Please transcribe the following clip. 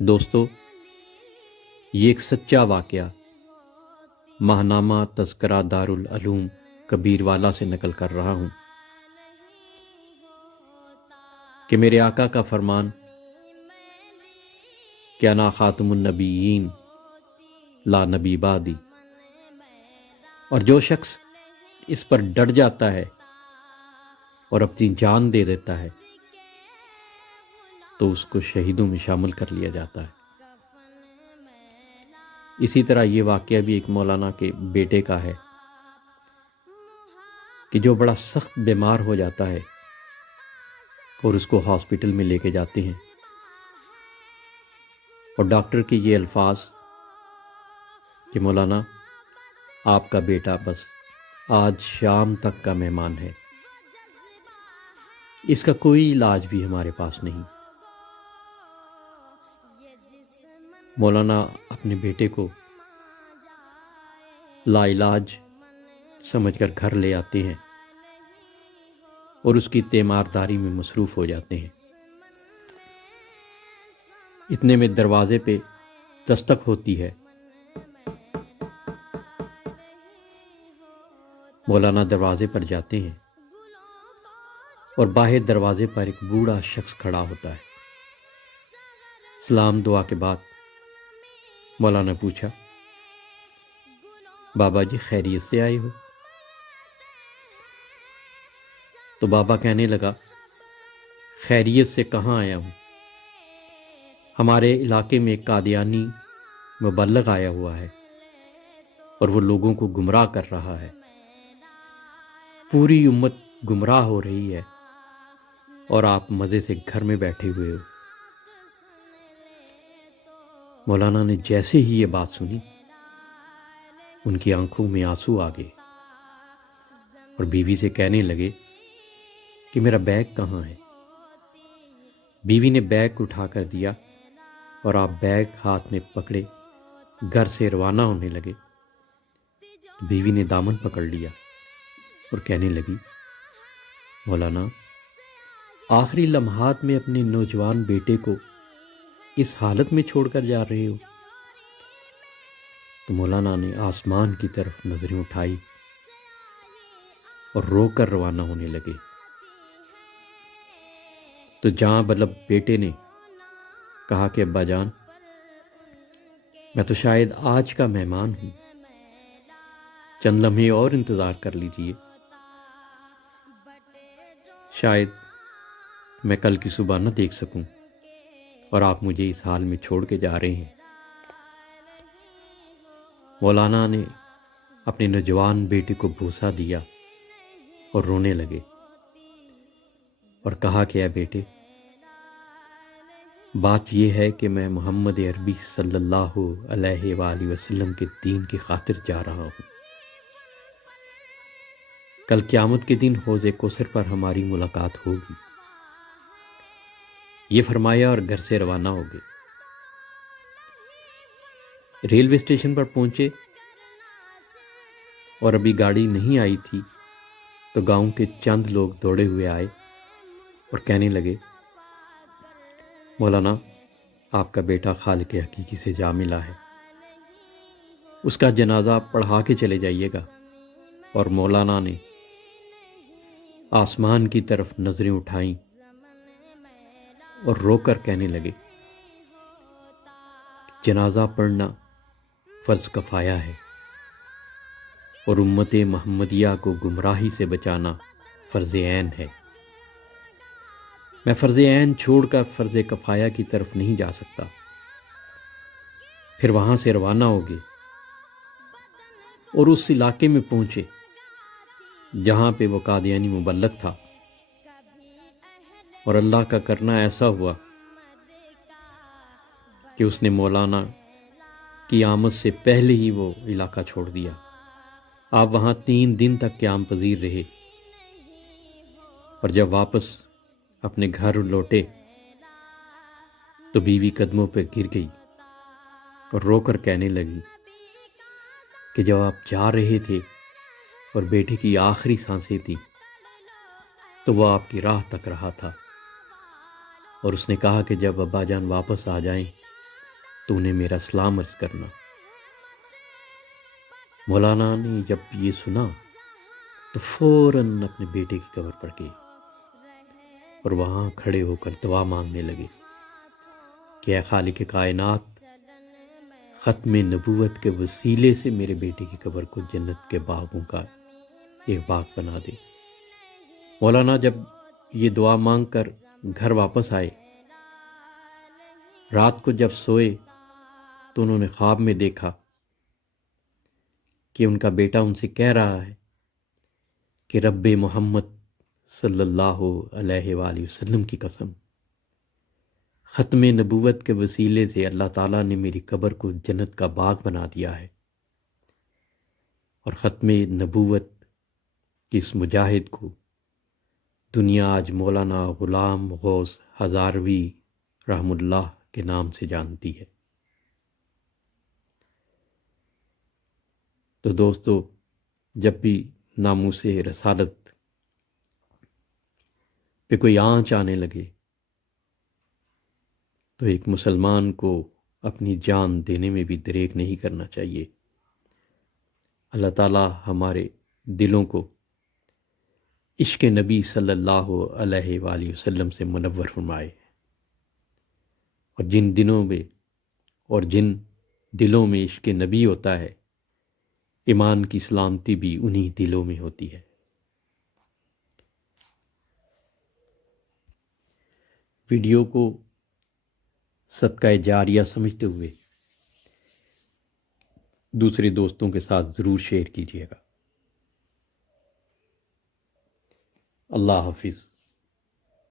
دوستو، یہ ایک سچا واقعہ ماہنامہ تذکرہ دارالعلوم کبیر والا سے نقل کر رہا ہوں کہ میرے آقا کا فرمان کہ انا خاتم النبیین لا نبی بعدی، اور جو شخص اس پر ڈٹ جاتا ہے اور اپنی جان دے دیتا ہے تو اس کو شہیدوں میں شامل کر لیا جاتا ہے۔ اسی طرح یہ واقعہ بھی ایک مولانا کے بیٹے کا ہے کہ جو بڑا سخت بیمار ہو جاتا ہے اور اس کو ہاسپٹل میں لے کے جاتے ہیں، اور ڈاکٹر کے یہ الفاظ کہ مولانا آپ کا بیٹا بس آج شام تک کا مہمان ہے، اس کا کوئی علاج بھی ہمارے پاس نہیں۔ مولانا اپنے بیٹے کو لا علاج سمجھ کر گھر لے آتے ہیں اور اس کی تیمارداری میں مصروف ہو جاتے ہیں۔ اتنے میں دروازے پہ دستک ہوتی ہے۔ مولانا دروازے پر جاتے ہیں اور باہر دروازے پر ایک بوڑھا شخص کھڑا ہوتا ہے۔ سلام دعا کے بعد مولانا پوچھا، بابا جی خیریت سے آئے ہو؟ تو بابا کہنے لگا، خیریت سے کہاں آیا ہوں، ہمارے علاقے میں ایک قادیانی مبلغ آیا ہوا ہے اور وہ لوگوں کو گمراہ کر رہا ہے، پوری امت گمراہ ہو رہی ہے اور آپ مزے سے گھر میں بیٹھے ہوئے ہو۔ مولانا نے جیسے ہی یہ بات سنی، ان کی آنکھوں میں آنسو آ گئے اور بیوی سے کہنے لگے کہ میرا بیگ کہاں ہے؟ بیوی نے بیگ اٹھا کر دیا اور آپ بیگ ہاتھ میں پکڑے گھر سے روانہ ہونے لگے۔ بیوی نے دامن پکڑ لیا اور کہنے لگی، مولانا آخری لمحات میں اپنے نوجوان بیٹے کو اس حالت میں چھوڑ کر جا رہے ہو؟ تو مولانا نے آسمان کی طرف نظریں اٹھائی اور رو کر روانہ ہونے لگے۔ تو جاں بلب بیٹے نے کہا کہ ابا جان، میں تو شاید آج کا مہمان ہوں، چند لمحے اور انتظار کر لیجئے، شاید میں کل کی صبح نہ دیکھ سکوں اور آپ مجھے اس حال میں چھوڑ کے جا رہے ہیں۔ مولانا نے اپنے نوجوان بیٹے کو بوسہ دیا اور رونے لگے اور کہا کہ اے بیٹے، بات یہ ہے کہ میں محمد عربی صلی اللہ علیہ وآلہ وسلم کے دین کی خاطر جا رہا ہوں۔ کل قیامت کے دن حوض کوثر پر ہماری ملاقات ہوگی۔ یہ فرمایا اور گھر سے روانہ ہو گئے۔ ریلوے اسٹیشن پر پہنچے اور ابھی گاڑی نہیں آئی تھی تو گاؤں کے چند لوگ دوڑے ہوئے آئے اور کہنے لگے، مولانا آپ کا بیٹا خالق حقیقی سے جا ملا ہے، اس کا جنازہ پڑھا کے چلے جائیے گا۔ اور مولانا نے آسمان کی طرف نظریں اٹھائیں اور رو کر کہنے لگے، جنازہ پڑھنا فرض کفایہ ہے اور امت محمدیہ کو گمراہی سے بچانا فرض عین ہے۔ میں فرض عین چھوڑ کر فرض کفایہ کی طرف نہیں جا سکتا۔ پھر وہاں سے روانہ ہو گئے اور اس علاقے میں پہنچے جہاں پہ وہ قادیانی مبلغ تھا، اور اللہ کا کرنا ایسا ہوا کہ اس نے مولانا کی آمد سے پہلے ہی وہ علاقہ چھوڑ دیا۔ آپ وہاں 3 دن تک قیام پذیر رہے، اور جب واپس اپنے گھر لوٹے تو بیوی قدموں پہ گر گئی اور رو کر کہنے لگی کہ جب آپ جا رہے تھے اور بیٹے کی آخری سانسیں تھیں تو وہ آپ کی راہ تک رہا تھا، اور اس نے کہا کہ جب ابا جان واپس آ جائیں تو انہیں میرا سلام عرض کرنا۔ مولانا نے جب یہ سنا تو فوراً اپنے بیٹے کی قبر پر گئے اور وہاں کھڑے ہو کر دعا مانگنے لگے کہ اے خالق کائنات، ختم نبوت کے وسیلے سے میرے بیٹے کی قبر کو جنت کے باغوں کا ایک باغ بنا دے۔ مولانا جب یہ دعا مانگ کر گھر واپس آئے، رات کو جب سوئے تو انہوں نے خواب میں دیکھا کہ ان کا بیٹا ان سے کہہ رہا ہے کہ رب محمد صلی اللہ علیہ وآلہ وسلم کی قسم، ختم نبوت کے وسیلے سے اللہ تعالیٰ نے میری قبر کو جنت کا باغ بنا دیا ہے، اور ختم نبوت کے اس مجاہد کو دنیا آج مولانا غلام غوث ہزاروی رحم اللہ کے نام سے جانتی ہے۔ تو دوستو، جب بھی ناموس رسالت پہ کوئی آنچ آنے لگے تو ایک مسلمان کو اپنی جان دینے میں بھی دریغ نہیں کرنا چاہیے۔ اللہ تعالیٰ ہمارے دلوں کو عشق نبی صلی اللہ علیہ وآلہ وسلم سے منور فرمائے، اور جن دلوں میں عشق نبی ہوتا ہے، ایمان کی سلامتی بھی انہی دلوں میں ہوتی ہے۔ ویڈیو کو صدقہ جاریہ سمجھتے ہوئے دوسرے دوستوں کے ساتھ ضرور شیئر کیجیے گا۔ اللہ حافظ۔